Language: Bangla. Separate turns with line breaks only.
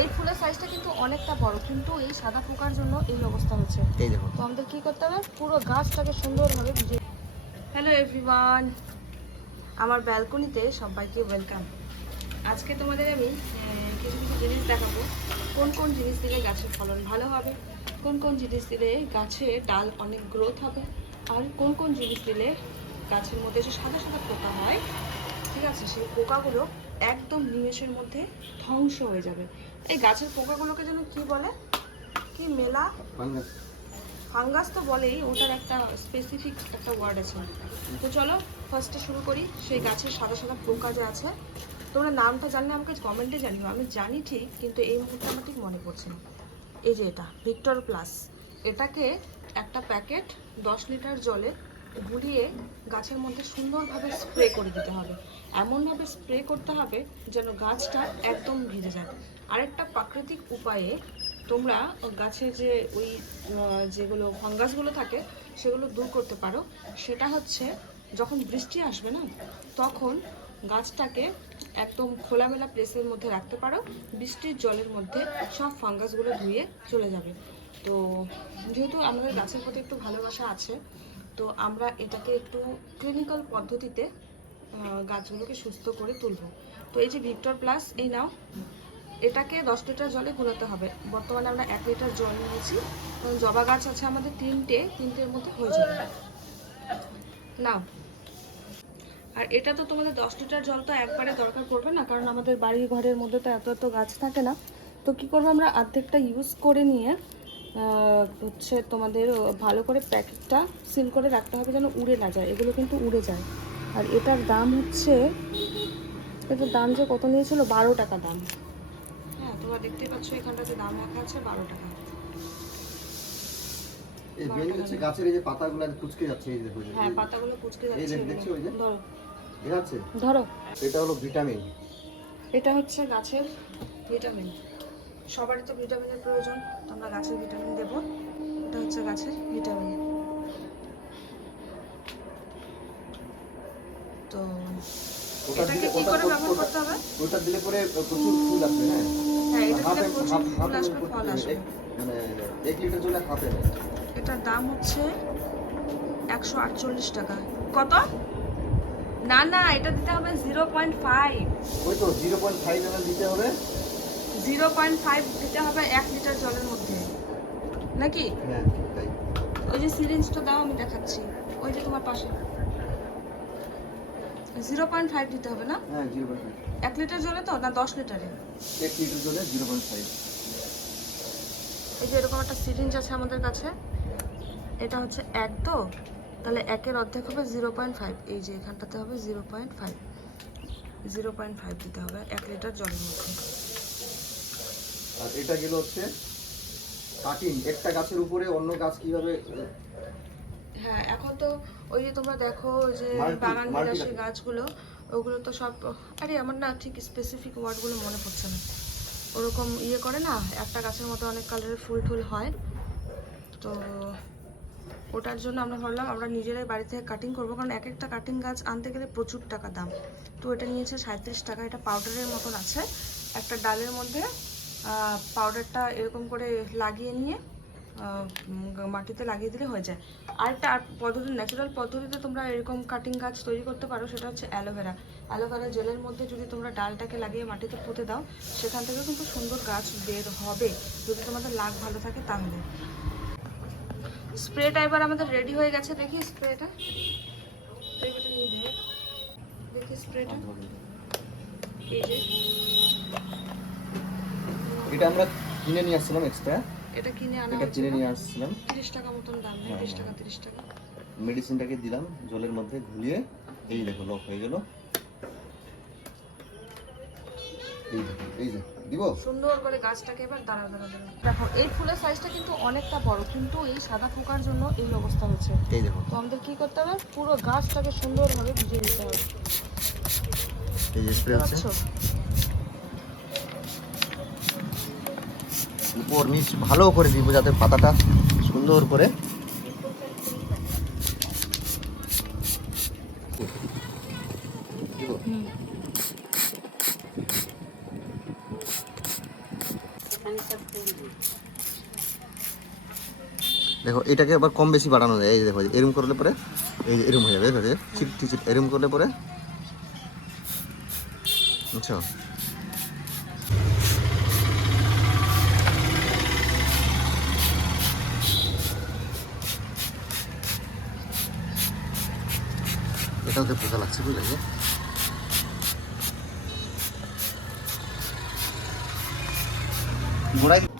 এই ফুলের সাইজটা কিন্তু অনেকটা বড় কিন্তু এই সাদা পোকার জন্য এই অবস্থা হয়েছে।
এই দেখো।
তো আমাদের কি করতে হবে? পুরো গাছটাকে সুন্দরভাবে বুঝে হ্যালো এভরিওয়ান আমার ব্যালকনিতে সবাইকে ওয়েলকাম আজকে তোমাদের আমি কিছু কিছু জিনিস দেখাবো। কোন কোন জিনিস দিলে গাছের ফলন ভালো হবে? কোন কোন জিনিস দিলে গাছে ডাল অনেক গ্রোথ হবে? আর কোন কোন জিনিস দিলে গাছের মধ্যে যে সাদা সাদা পোকা হয় ঠিক আছে? সেই পোকাগুলো একদম নিমেষের মধ্যে ধ্বংস হয়ে যাবে। এই গাছের পোকাগুলোকে যেন কি বলে? কি মেলা? ফাঙ্গাস তো বলেই ওটার একটা স্পেসিফিক একটা ওয়ার্ড আছে তো চলো ফার্স্টে শুরু করি। সেই গাছের সাদা সাদা পোকা যে আছে তোমরা নামটা জানলে আমাকে কমেন্টে জানিও। আমি জানি ঠিক কিন্তু এই মুহূর্তে আমার ঠিক মনে পড়ছে না। এই যে এটা ভিক্টর প্লাস এটাকে একটা প্যাকেট দশ লিটার জলে গুলিয়ে গাছের মধ্যে সুন্দরভাবে স্প্রে করে দিতে হবে। এমনভাবে স্প্রে করতে হবে যেন গাছটা একদম ভিজে যায়। আরেকটা প্রাকৃতিক উপায়ে তোমরা গাছে যে ওই যেগুলো ফাঙ্গাসগুলো থাকে, সেগুলো দূর করতে পারো। সেটা হচ্ছে যখন বৃষ্টি আসবে না, তখন গাছটাকে একদম খোলামেলা প্লেসের মধ্যে রাখতে পারো। বৃষ্টির জলের মধ্যে সব ফাঙ্গাসগুলো ধুয়ে চলে যাবে। তো যেহেতু আমাদের গাছের প্রতি একটু ভালোবাসা আছে তো আমরা এটাকে একটু ক্লিনিক্যাল পদ্ধতিতে গাছগুলোকে সুস্থ করে তুলবো। তো এই যে ভিক্টর প্লাস এই নাও। এটাকে দশ লিটার জলে গুলাতে হবে। বর্তমানে আমরা এক লিটার জল নিয়েছি। জবা গাছ আছে আমাদের তিনটে তিনটের মধ্যে হয়ে যাবে। নাও। আর এটা তো তোমাদের দশ লিটার জল তো একবারে দরকার পড়বে না, কারণ আমাদের বাড়ি ঘরের মধ্যে তো এত এত গাছ থাকে না। তো কি করব আমরা, অর্ধেকটা ইউজ করে নিয়ে হচ্ছে তোমাদের ভালো করে প্যাকেটটা সিল করে রাখতে হবে যেন উড়ে না যায়। এগুলো কিন্তু উড়ে যায়। আর এটার দাম হচ্ছে এটার দাম যে কত নিয়েছিল? বারো টাকা দাম। হ্যাঁ তোমরা দেখতে পাচ্ছ এখানটাতে দাম রাখা আছে বারো টাকা।
এই বেল হচ্ছে গাছের এই যে পাতাগুলো কুচকে যাচ্ছে এই দেখো
হ্যাঁ পাতাগুলো কুচকে যাচ্ছে
দেখ- দেখছ ওই যে?
ধরো। ধরো।
এটা হলো ভিটামিন।
এটা হচ্ছে গাছের ভিটামিন। সবারই তো ভিটামিনের প্রয়োজন তো আমরা গাছের ভিটামিন দেব। এটা হচ্ছে গাছের ভিটামিন। তো এটাকে কি করে ব্যবহার করতে হবে?
ওটা দিলে পরে প্রচুর ফুল আসবে হ্যাঁ?
হ্যাঁ এটা দিলে প্রচুর ফুল আসবে ফল। আসবে।
মানে লিটার জলে হাফ এম
এটার দাম হচ্ছে একশো আটচল্লিশ টাকা। কত? না না এটা দিতে হবে জিরো পয়েন্ট ফাইভ।
ওই তো জিরো পয়েন্ট ফাইভ এম দিতে হবে।
জিরো পয়েন্ট ফাইভ দিতে হবে এক লিটার জলের মধ্যে। নাকি?
হ্যাঁ
ওই যে সিরিঞ্জটা দাও আমি দেখাচ্ছি। ওই যে তোমার পাশে। জিরো পয়েন্ট ফাইভ দিতে হবে না?
হ্যাঁ
এক লিটার জলে তো না দশ লিটারে?
এক লিটার জলে জিরো পয়েন্ট ফাইভ।
এই যে এরকম একটা সিরিঞ্জ আছে আমাদের কাছে এটা হচ্ছে এক তো? তাহলে একের অর্ধেক হবে জিরো পয়েন্ট ফাইভ। এই যে এখানটাতে হবে zero point five. Zero point five দিতে হবে এক লিটার জলের মধ্যে।
আর এটা গেল হচ্ছে কাটিং। একটা গাছের উপরে অন্য গাছ কীভাবে
হ্যাঁ এখন তো ওই যে তোমরা দেখো যে বাগান বিলাসী গাছগুলো ওগুলো তো সব আরে আমার না ঠিক স্পেসিফিক ওয়ার্ডগুলো মনে পড়ছে না। ওরকম ইয়ে করে না একটা গাছের মতো অনেক কালারের ফুল টুল হয়। তো ওটার জন্য আমরা ভাবলাম আমরা নিজেরাই বাড়ি থেকে কাটিং করব কারণ এক একটা কাটিং গাছ আনতে গেলে প্রচুর টাকা দাম। তো এটা নিয়েছে সাঁত্রিশ টাকা এটা পাউডারের মতন আছে। একটা ডালের মধ্যে পাউডারটা এরকম করে লাগিয়ে নিয়ে মাটিতে লাগিয়ে দিলে হয়ে যায়। আরেকটা আর পদ্ধতি ন্যাচারাল পদ্ধতিতে তোমরা এরকম কাটিং গাছ তৈরি করতে পারো, সেটা হচ্ছে অ্যালোভেরা অ্যালোভেরা জেলের মধ্যে যদি তোমরা ডালটাকে লাগিয়ে মাটিতে পুঁতে দাও, সেখান থেকে কিন্তু সুন্দর গাছ বের হবে। যদি তোমাদের লাগ ভালো থাকে তাহলে। স্প্রেটা এবার আমাদের রেডি হয়ে গেছে। দেখি স্প্রেটা। দেখি স্প্রেটা।
এটা আমরা কিনে নিয়ে আসছিলাম এক্সট্রা
এটা কিনে আনা
এটা কিনে নিয়ে আসছিলাম।
তিরিশ টাকা মতন দাম নেয় বিশ টাকা তিরিশ টাকা।
মেডিসিনটাকে দিলাম জলের মধ্যে ঘুলিয়ে। এই দেখো লক হয়ে গেল। এই যে দিব?
সুন্দর করে গাছটাকে এবার দাঁড়া দাঁড়া দাঁড়া। দেখো এই ফুলের সাইজটা কিন্তু অনেকটা বড় কিন্তু এই সাদা পোকার জন্য এই অবস্থা হয়েছে
এই দেখো।
তো আমাদের কি করতে হবে? পুরো গাছটাকে সুন্দরভাবে ভিজিয়ে দিতে হবে।
এই স্প্রে হচ্ছে। উপর নিচ ভালো করে দিব যাতে পাতাটা সুন্দর করে দেখো, এটাকে আবার কম বেশি বাড়ানো যায়। এই দেখো এরম করলে পরে, এই এরম হয়ে যাবে দেখো চিট চিট, এরম করলে পরে, বুঝছ? এটা ওকে পোকা লাগছে বুঝলে গোড়ায়